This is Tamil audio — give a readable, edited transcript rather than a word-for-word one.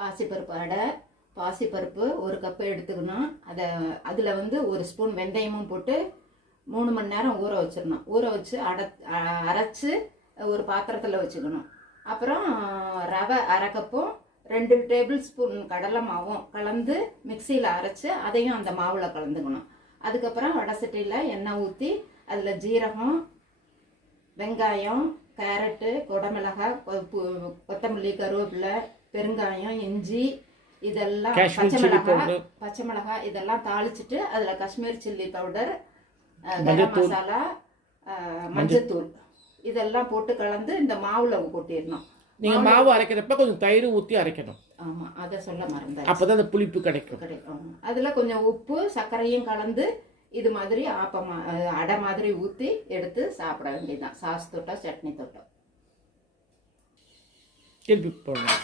பாசிப்பருப்பு அடை. பாசிப்பருப்பு 1 கப்பு எடுத்துக்கணும். அதில் வந்து 1 ஸ்பூன் வெந்தயமும் போட்டு 3 மணி நேரம் ஊற வச்சிடணும். ஊற வச்சு அரைச்சி ஒரு பாத்திரத்தில் வச்சுக்கணும். அப்புறம் ரவை 1/2 கப்பும் 2 டேபிள் ஸ்பூன் கடலை மாவும் கலந்து மிக்சியில் அரைச்சி அதையும் அந்த மாவில் கலந்துக்கணும். அதுக்கப்புறம் வடை சட்டியில் எண்ணெய் ஊற்றி அதில் ஜீரகம், வெங்காயம், கேரட்டு, குடமிளகாய், கொத்தமல்லி, கருவேப்பிலை, பெருங்காயம், இஞ்சி, இதெல்லாம் பச்சை மிளகாய் இதெல்லாம் தாளிச்சிட்டு அதில் காஷ்மீர் சில்லி பவுடர், கரம் மசாலா, மஞ்சத்தூள் இதெல்லாம் போட்டு கலந்து இந்த மாவுல கொட்டிடணும். நீங்கள் மாவு அரைக்கிறப்ப கொஞ்சம் தயிர் ஊற்றி அரைக்கணும். ஆமாம், அதை சொல்ல மறந்தேன். அப்போ தான் அந்த புளிப்பு கிடைக்கும். அதில் கொஞ்சம் உப்பு சர்க்கரையும் கலந்து இது மாதிரி அடை மாதிரி ஊற்றி எடுத்து சாப்பிட வேண்டியதுதான். சாஸ் தொட்டா, சட்னி தொட்டா. திருப்பி போடணும்.